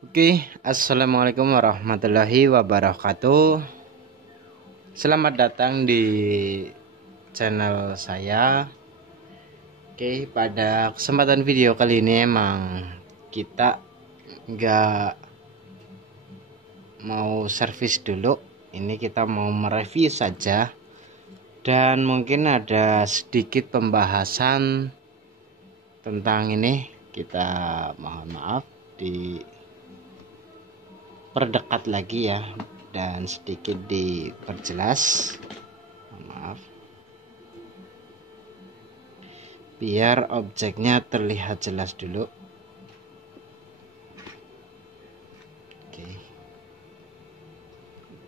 Oke, assalamualaikum warahmatullahi wabarakatuh. Selamat datang di channel saya. Oke, pada kesempatan video kali ini emang kita nggak mau servis dulu. Ini kita mau mereview saja, dan mungkin ada sedikit pembahasan tentang ini. Kita mohon maaf perdekat lagi ya, dan sedikit diperjelas, maaf, biar objeknya terlihat jelas dulu. Oke,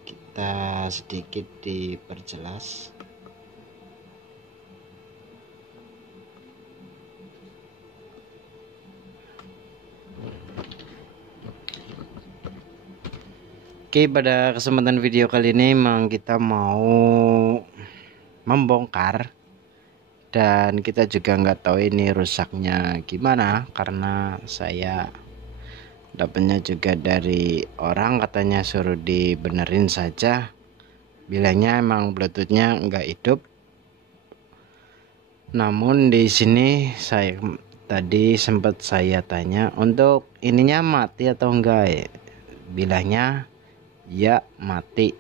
kita sedikit diperjelas. Oke, pada kesempatan video kali ini memang kita mau membongkar, dan kita juga nggak tahu ini rusaknya gimana, karena saya dapatnya juga dari orang, katanya suruh dibenerin saja, bilangnya emang bluetoothnya nggak hidup. Namun di sini saya tadi sempat saya tanya untuk ininya mati atau enggak, bilangnya ya mati,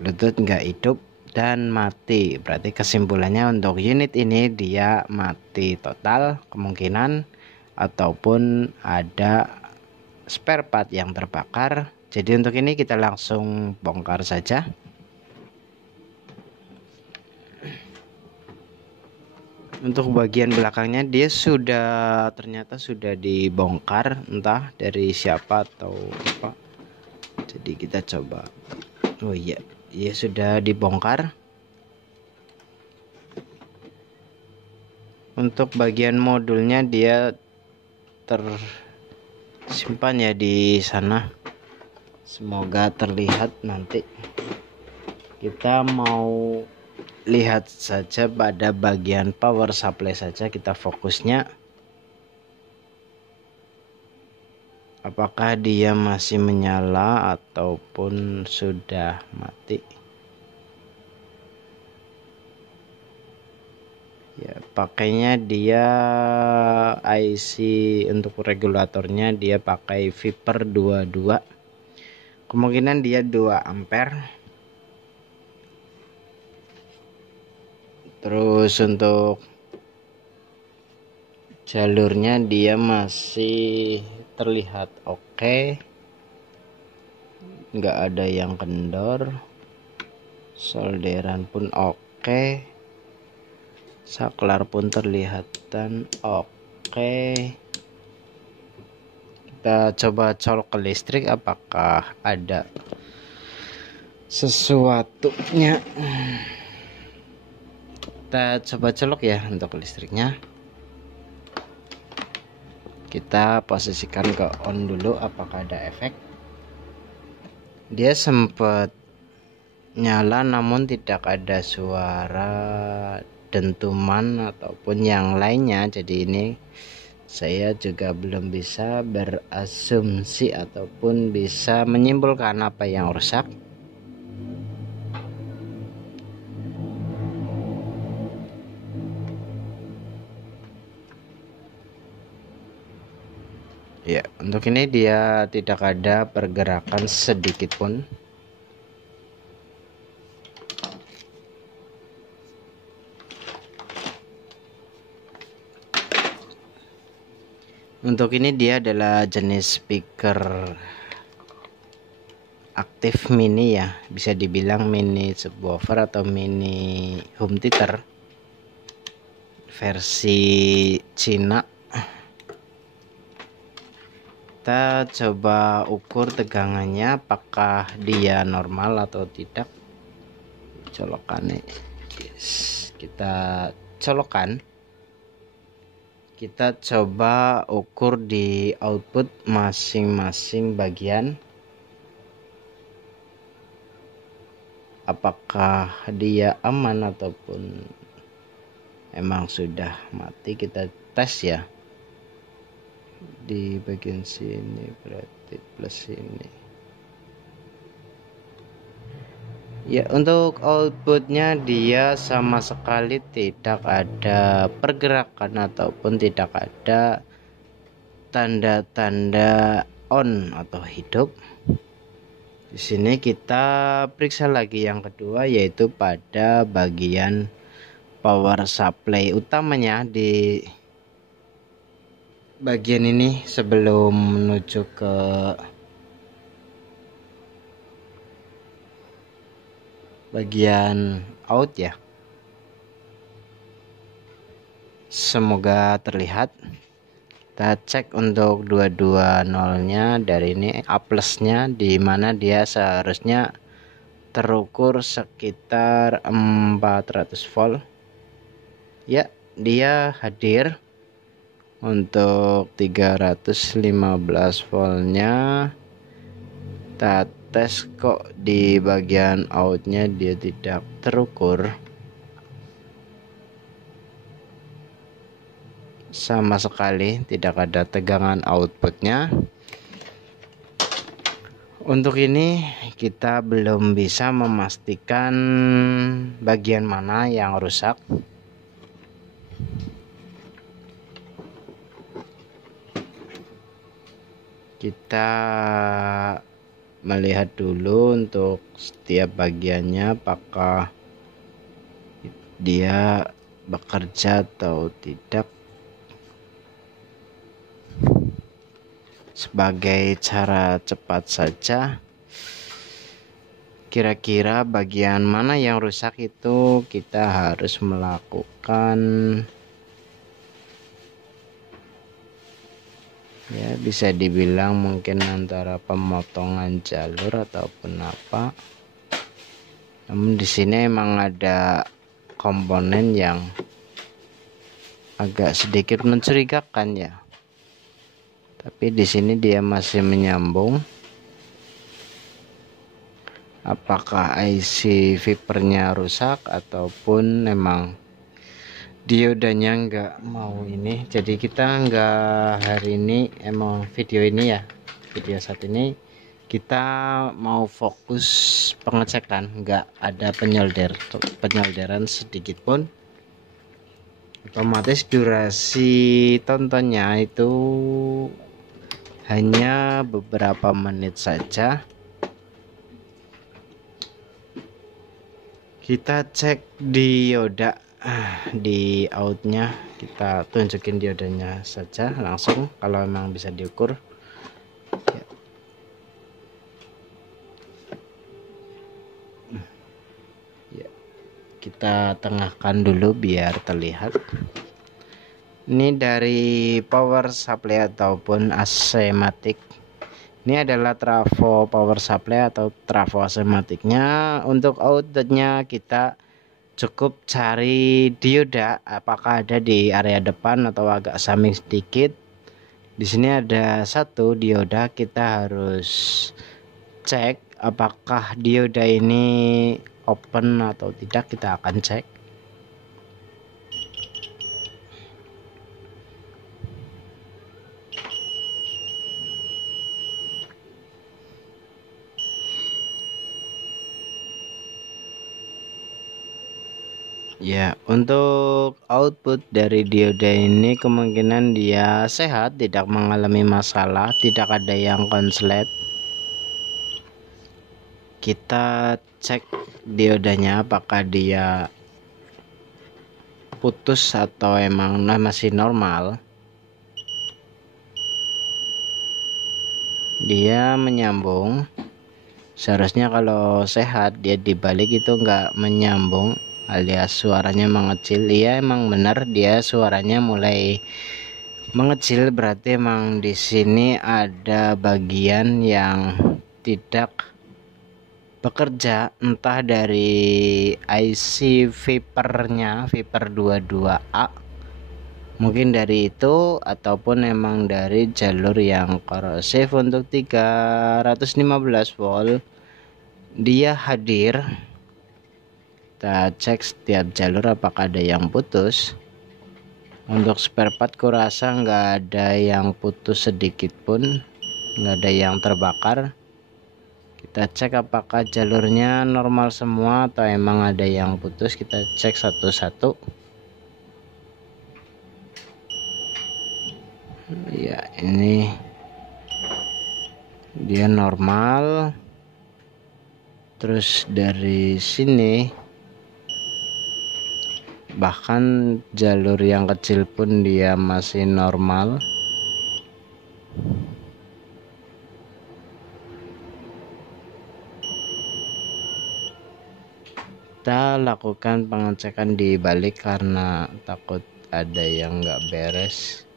Bluetooth nggak hidup dan mati. Berarti kesimpulannya untuk unit ini dia mati total kemungkinan, ataupun ada spare part yang terbakar. Jadi untuk ini kita langsung bongkar saja. Untuk bagian belakangnya dia ternyata sudah dibongkar, entah dari siapa atau apa. Jadi kita coba. Oh iya, ya sudah dibongkar. Untuk bagian modulnya dia tersimpan ya di sana. Semoga terlihat nanti. Kita mau lihat saja pada bagian power supply saja, kita fokusnya. Apakah dia masih menyala ataupun sudah mati? Ya, pakainya dia IC untuk regulatornya dia pakai Viper 22. Kemungkinan dia 2 ampere. Terus untuk jalurnya dia masih terlihat oke, nggak ada yang kendor, solderan pun oke, saklar pun terlihat dan oke. Kita coba colok ke listrik, apakah ada sesuatunya. Kita coba colok ya untuk listriknya. Kita posisikan ke on dulu, apakah ada efek. Dia sempat nyala namun tidak ada suara dentuman ataupun yang lainnya. Jadi ini saya juga belum bisa berasumsi ataupun bisa menyimpulkan apa yang rusak. Ya, untuk ini dia tidak ada pergerakan sedikit pun. Untuk ini dia adalah jenis speaker aktif mini ya, bisa dibilang mini subwoofer atau mini home theater versi Cina. Kita coba ukur tegangannya, apakah dia normal atau tidak. Colokannya, yes, kita colokan. Kita coba ukur di output masing-masing bagian, apakah dia aman ataupun emang sudah mati. Kita tes ya. di bagian sini berarti plus ini. Ya, untuk outputnya dia sama sekali tidak ada pergerakan ataupun tidak ada tanda-tanda on atau hidup. Di sini kita periksa lagi yang kedua, yaitu pada bagian power supply utamanya di bagian ini sebelum menuju ke bagian out ya. Semoga terlihat. Kita cek untuk 220-nya dari ini A plusnya, di mana dia seharusnya terukur sekitar 400 volt. Ya, dia hadir. Untuk 315 voltnya kita tes kok di bagian outnya dia tidak terukur sama sekali, tidak ada tegangan outputnya. Untuk ini kita belum bisa memastikan bagian mana yang rusak. Kita melihat dulu untuk setiap bagiannya apakah dia bekerja atau tidak. Sebagai cara cepat saja, kira-kira bagian mana yang rusak itu kita harus melakukan, ya bisa dibilang mungkin antara pemotongan jalur ataupun apa. Namun di sini emang ada komponen yang agak sedikit mencurigakan ya. Tapi di sini dia masih menyambung. Apakah IC Vipernya rusak ataupun memang diodanya nggak mau ini. Jadi kita nggak hari ini emang video ini ya, video saat ini kita mau fokus pengecekan, nggak ada penyolderan sedikit pun. Otomatis durasi tontonnya itu hanya beberapa menit saja. Kita cek dioda di outnya, kita tunjukin diodanya saja langsung kalau memang bisa diukur ya. Ya, kita tengahkan dulu biar terlihat. Ini dari power supply ataupun AC matic. Ini adalah trafo power supply atau trafo AC maticnya. Untuk outputnya kita cukup cari dioda apakah ada di area depan atau agak samping sedikit. Di sini ada satu dioda, kita harus cek apakah dioda ini open atau tidak, kita akan cek. Ya, untuk output dari dioda ini kemungkinan dia sehat, tidak mengalami masalah, tidak ada yang konslet. Kita cek diodanya apakah dia putus atau emang masih normal. Dia menyambung. Seharusnya kalau sehat dia dibalik itu nggak menyambung, alias suaranya mengecil. Iya emang benar, dia suaranya mulai mengecil, berarti emang di sini ada bagian yang tidak bekerja, entah dari IC Vipernya, Viper 22A, mungkin dari itu ataupun emang dari jalur yang korosif. Untuk 315 volt dia hadir. Kita cek setiap jalur apakah ada yang putus. Untuk spare part kurasa nggak ada yang putus sedikit pun, nggak ada yang terbakar. Kita cek apakah jalurnya normal semua atau emang ada yang putus. Kita cek satu-satu. Ya, ini dia normal. Terus dari sini bahkan jalur yang kecil pun dia masih normal. Kita lakukan pengecekan di balik karena takut ada yang nggak beres.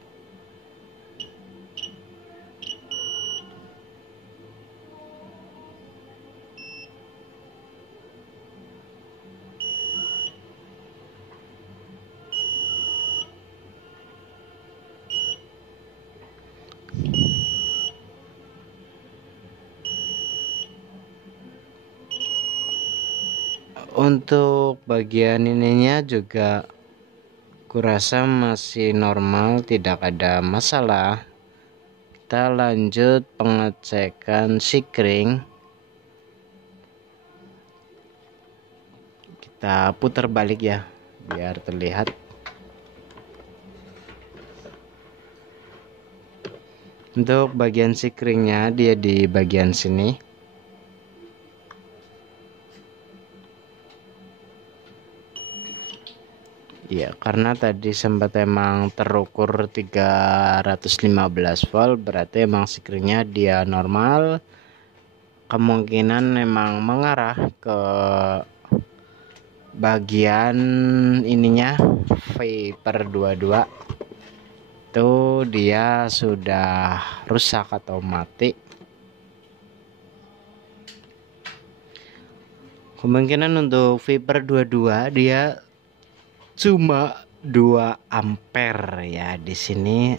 Untuk bagian ininya juga kurasa masih normal, tidak ada masalah. Kita lanjut pengecekan sikring. Kita putar balik ya biar terlihat. Untuk bagian sikringnya dia di bagian sini. Ya, karena tadi sempat emang terukur 315 volt, berarti emang sikringnya dia normal. Kemungkinan memang mengarah ke bagian ininya Viper 22. Itu dia sudah rusak atau mati. Kemungkinan untuk Viper 22 dia cuma 2 ampere ya di sini.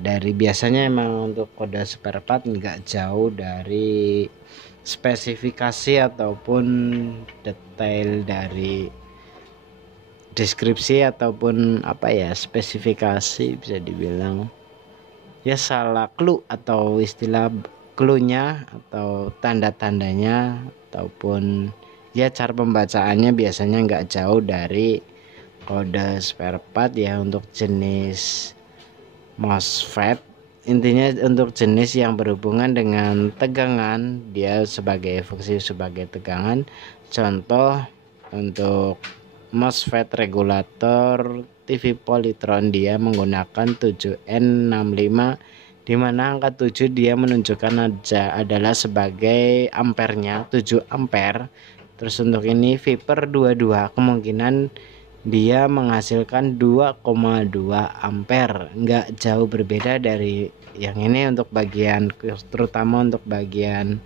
Dari biasanya emang untuk kode spare part nggak jauh dari spesifikasi ataupun detail dari deskripsi ataupun apa ya, spesifikasi bisa dibilang ya, salah clue atau istilah clue-nya atau tanda-tandanya ataupun ya cara pembacaannya biasanya nggak jauh dari kode spare part ya. Untuk jenis MOSFET, intinya untuk jenis yang berhubungan dengan tegangan, dia sebagai fungsi sebagai tegangan. Contoh untuk MOSFET regulator TV Polytron, dia menggunakan 7N65, di mana angka 7 dia menunjukkan adalah sebagai ampernya 7 ampere. Terus untuk ini Viper 22 kemungkinan dia menghasilkan 2,2 ampere, nggak jauh berbeda dari yang ini. Untuk bagian, terutama untuk bagian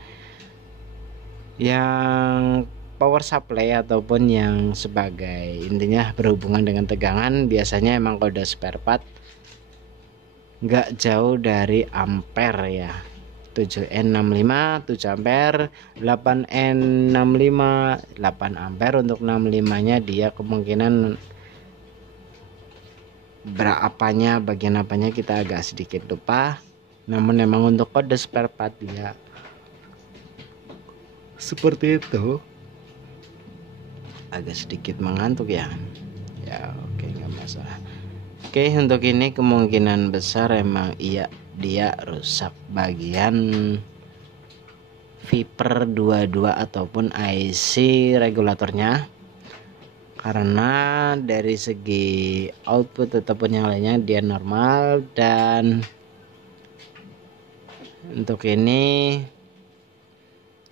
yang power supply ataupun yang sebagai intinya berhubungan dengan tegangan, biasanya emang kode spare part nggak jauh dari ampere ya. 7N65 7 ampere, 8N65 8 ampere. Untuk 65 nya dia kemungkinan berapanya, bagian apanya kita agak sedikit lupa, namun memang untuk kode spare part dia seperti itu. Agak sedikit mengantuk ya. Oke, nggak masalah. Oke, untuk ini kemungkinan besar emang iya dia rusak bagian Viper 22 ataupun IC regulatornya, karena dari segi output ataupun yang lainnya dia normal. Dan untuk ini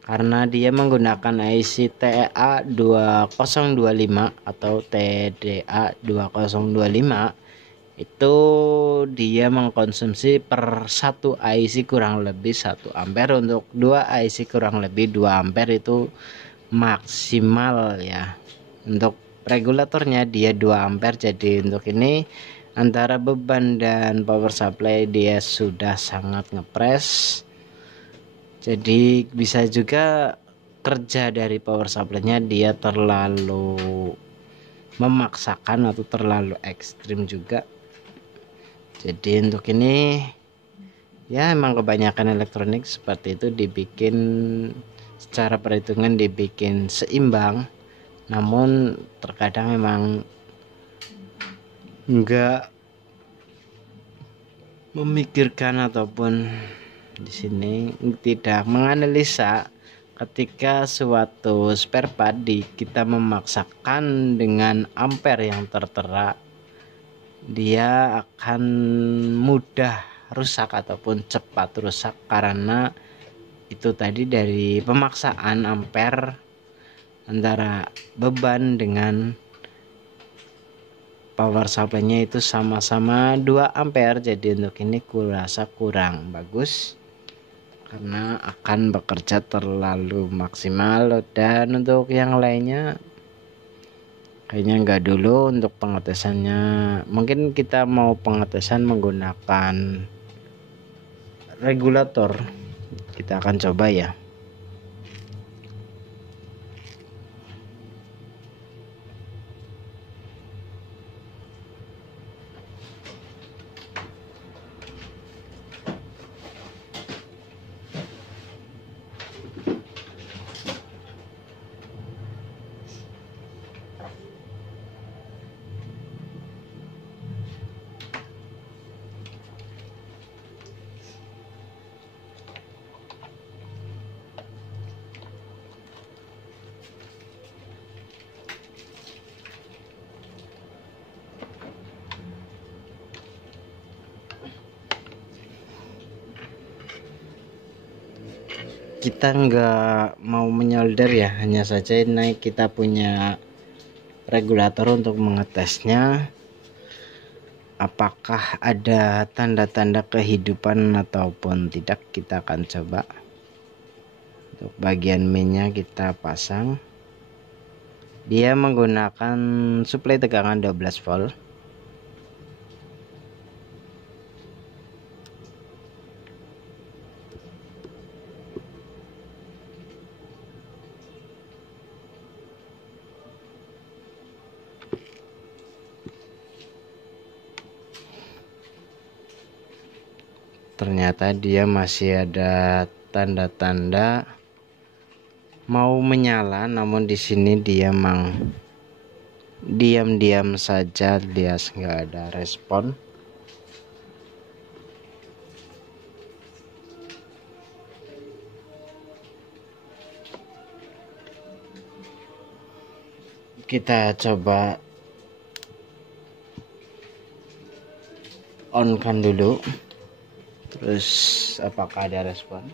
karena dia menggunakan IC TDA 2025 atau TDA 2025, itu dia mengkonsumsi per 1 IC kurang lebih 1 ampere. Untuk 2 IC kurang lebih 2 ampere itu maksimal ya. Untuk regulatornya dia 2 ampere, jadi untuk ini antara beban dan power supply dia sudah sangat ngepres. Jadi bisa juga kerja dari power supply-nya dia terlalu memaksakan atau terlalu ekstrim juga. Jadi untuk ini ya emang kebanyakan elektronik seperti itu dibikin secara perhitungan dibikin seimbang, namun terkadang memang enggak memikirkan ataupun di sini tidak menganalisa ketika suatu spare part kita memaksakan dengan ampere yang tertera, dia akan mudah rusak ataupun cepat rusak karena itu tadi dari pemaksaan ampere antara beban dengan power supply-nya itu sama-sama 2 ampere. Jadi untuk ini kurasa kurang bagus karena akan bekerja terlalu maksimal. Dan untuk yang lainnya kayaknya enggak dulu untuk pengetesannya. Mungkin kita mau pengetesan menggunakan regulator, kita akan coba ya. Kita nggak mau menyolder ya, hanya saja naik kita punya regulator untuk mengetesnya apakah ada tanda-tanda kehidupan ataupun tidak. Kita akan coba. Untuk bagian mainnya kita pasang, dia menggunakan suplai tegangan 12 volt. Ternyata dia masih ada tanda-tanda mau menyala, namun di sini dia memang diam-diam saja, dia nggak ada respon. Kita coba on kan dulu, terus apakah ada respon.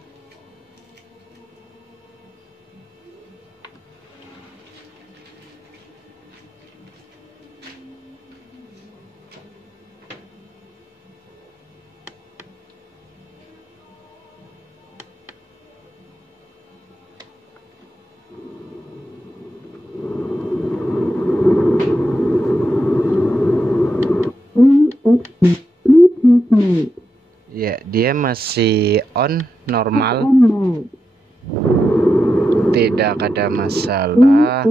Ya, dia masih on normal, tidak ada masalah.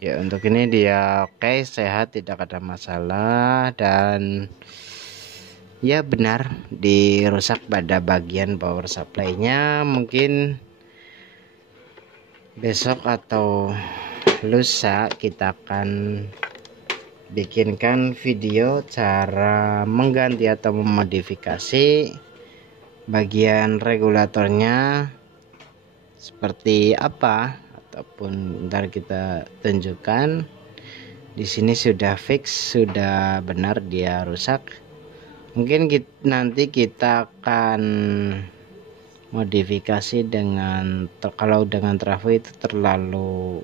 Ya, untuk ini dia oke, sehat, tidak ada masalah. Dan ya benar dirusak pada bagian power supply-nya. Mungkin besok atau lusa kita akan bikinkan video cara mengganti atau memodifikasi bagian regulatornya seperti apa, ataupun ntar kita tunjukkan. Di sini sudah fix, sudah benar dia rusak. Mungkin nanti kita akan modifikasi dengan, kalau dengan trafo itu terlalu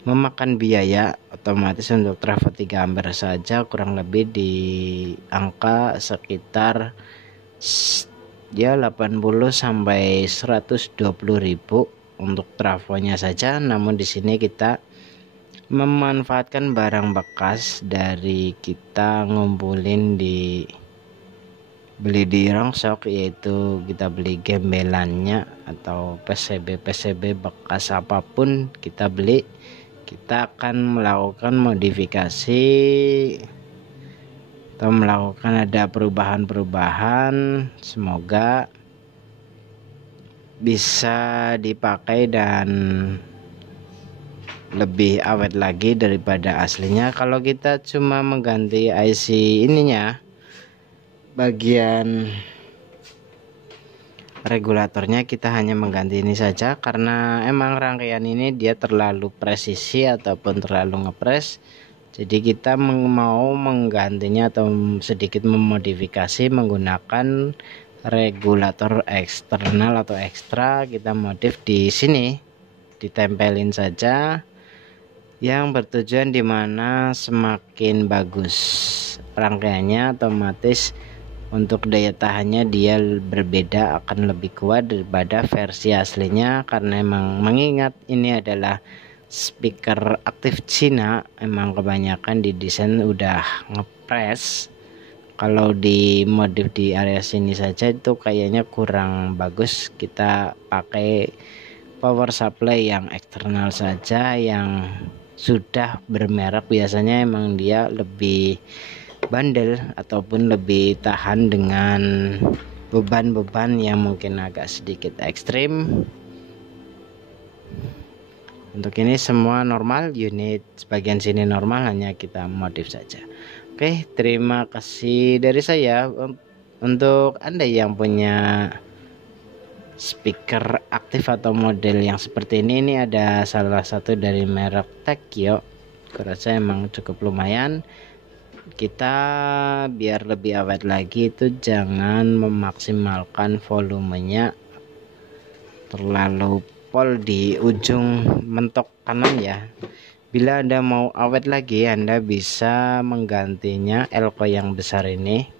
memakan biaya, otomatis untuk trafo 3 ampere saja kurang lebih di angka sekitar ya 80 sampai 120.000 untuk trafonya saja. Namun di sini kita memanfaatkan barang bekas dari kita ngumpulin beli di Rongsok, yaitu kita beli gembelannya atau PCB bekas apapun kita beli, kita akan melakukan modifikasi atau melakukan ada perubahan-perubahan, semoga bisa dipakai dan lebih awet lagi daripada aslinya. Kalau kita cuma mengganti IC ininya, bagian regulatornya kita hanya mengganti ini saja, karena emang rangkaian ini dia terlalu presisi ataupun terlalu ngepres. Jadi kita mau menggantinya atau sedikit memodifikasi menggunakan regulator eksternal atau ekstra. Kita modif di sini, ditempelin saja, yang bertujuan dimana semakin bagus rangkaiannya, otomatis untuk daya tahannya dia berbeda, akan lebih kuat daripada versi aslinya. Karena emang mengingat ini adalah speaker aktif Cina, emang kebanyakan didesain udah ngepres. Kalau di modif di area sini saja itu kayaknya kurang bagus. Kita pakai power supply yang eksternal saja, yang sudah bermerek. Biasanya emang dia lebih bandel ataupun lebih tahan dengan beban-beban yang mungkin agak sedikit ekstrim. Untuk ini semua normal, unit bagian sini normal, hanya kita modif saja. Oke, terima kasih dari saya. Untuk Anda yang punya speaker aktif atau model yang seperti ini ada salah satu dari merek Tekyo, kurasa emang cukup lumayan. Kita biar lebih awet lagi itu jangan memaksimalkan volumenya terlalu pol di ujung mentok kanan ya. Bila Anda mau awet lagi, Anda bisa menggantinya elko yang besar ini.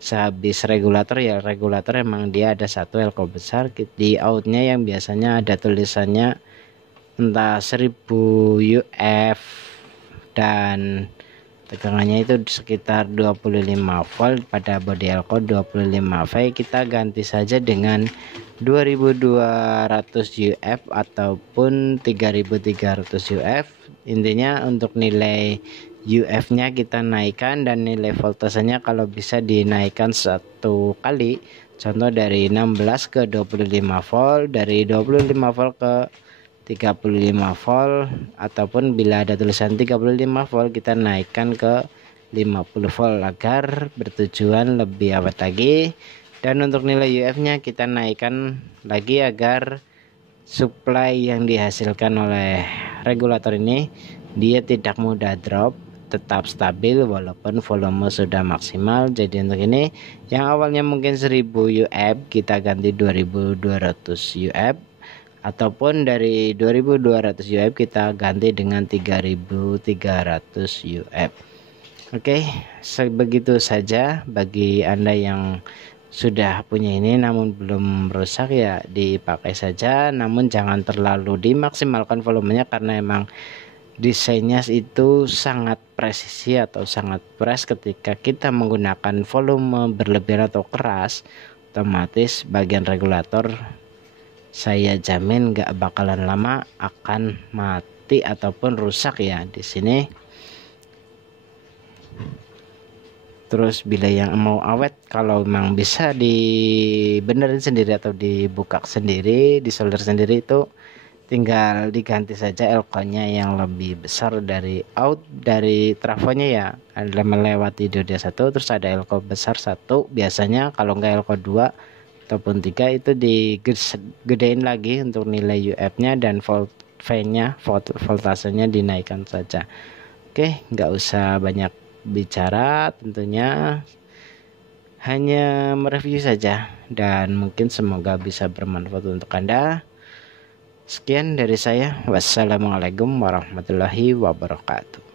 Sehabis regulator ya, regulator emang dia ada satu elko besar di outnya yang biasanya ada tulisannya entah 1000 UF dan tegangannya itu sekitar 25 volt. Pada body elko 25 V, kita ganti saja dengan 2200 UF ataupun 3300 UF. Intinya untuk nilai UF nya kita naikkan, dan nilai voltasenya kalau bisa dinaikkan satu kali, contoh dari 16 ke 25 volt, dari 25 volt ke 35 volt, ataupun bila ada tulisan 35 volt kita naikkan ke 50 volt agar bertujuan lebih awet lagi. Dan untuk nilai UF nya kita naikkan lagi agar supply yang dihasilkan oleh regulator ini dia tidak mudah drop, tetap stabil walaupun volume sudah maksimal. Jadi untuk ini yang awalnya mungkin 1000 UF kita ganti 2200 UF, ataupun dari 2200 UF kita ganti dengan 3300 UF. Oke, sebegitu saja. Bagi Anda yang sudah punya ini namun belum rusak ya dipakai saja, namun jangan terlalu dimaksimalkan volumenya karena emang desainnya itu sangat presisi atau sangat pres. Ketika kita menggunakan volume berlebihan atau keras, otomatis bagian regulator saya jamin gak bakalan lama akan mati ataupun rusak ya di sini. Terus bila yang mau awet, kalau memang bisa dibenerin sendiri atau dibuka sendiri, disolder sendiri, itu tinggal diganti saja elko-nya yang lebih besar dari out dari trafonya ya. Ada melewati dioda satu, terus ada elko besar satu biasanya. Kalau enggak elko 2 ataupun 3 itu digedein lagi untuk nilai UF-nya, dan volt V-nya, voltasenya dinaikkan saja. Oke, nggak usah banyak bicara, tentunya hanya mereview saja, dan mungkin semoga bisa bermanfaat untuk Anda. Sekian dari saya, wassalamualaikum warahmatullahi wabarakatuh.